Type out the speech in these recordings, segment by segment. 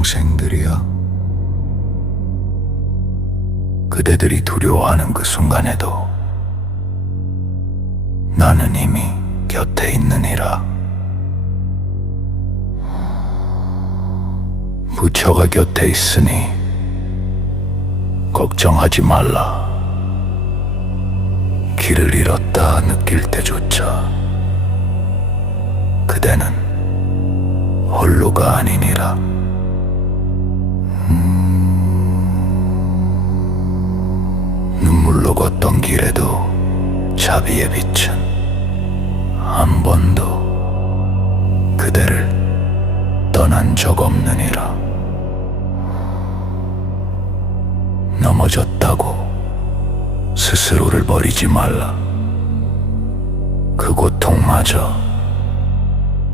동생들이야. 그대들이 두려워하는 그 순간에도 나는 이미 곁에 있느니라. 부처가 곁에 있으니 걱정하지 말라. 길을 잃었다 느낄 때조차 그대는 홀로가 아니니라. 길에도 자비의 빛은 한 번도 그대를 떠난 적 없느니라. 넘어졌다고 스스로를 버리지 말라. 그 고통마저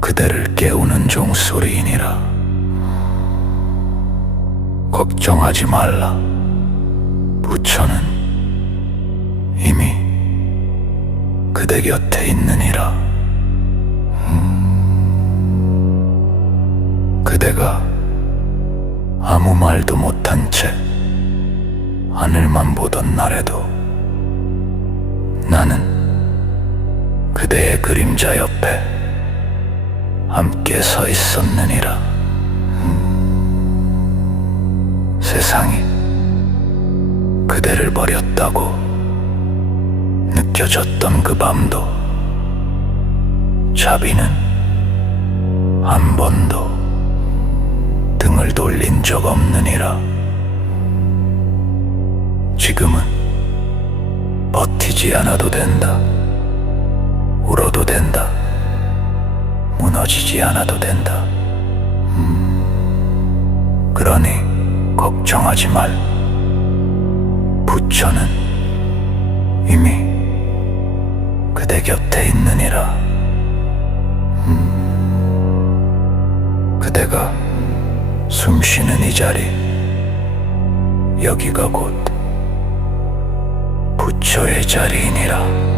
그대를 깨우는 종소리이니라. 걱정하지 말라. 부처는 이미 그대 곁에 있느니라. 음, 그대가 아무 말도 못한 채 하늘만 보던 날에도 나는 그대의 그림자 옆에 함께 서 있었느니라. 음, 세상이 그대를 버렸다고 느껴졌던 그 밤도 자비는 한 번도 등을 돌린 적 없느니라. 지금은 버티지 않아도 된다. 울어도 된다. 무너지지 않아도 된다. 음, 그러니 걱정하지 말. 부처는 이미 곁에 있느니라. 음, 그대가 숨 쉬는 이 자리, 여기가 곧 부처의 자리이니라.